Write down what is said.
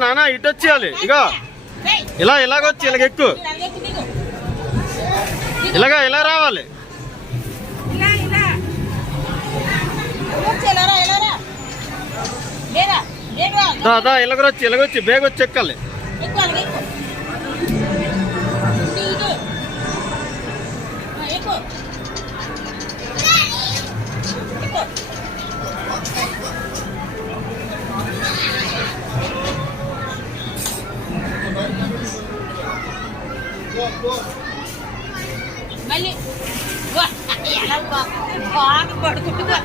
నానా ఇటు వచ్చేయాలి. ఇగో ఇలా ఇలాగొచ్చి ఇలాగెక్కు. ఇలా రావాలి. ఇలాగొచ్చి బేగొచ్చి ఎక్కాలి. మళ్ళీ ఎలా బాగా పడుకుంటున్నా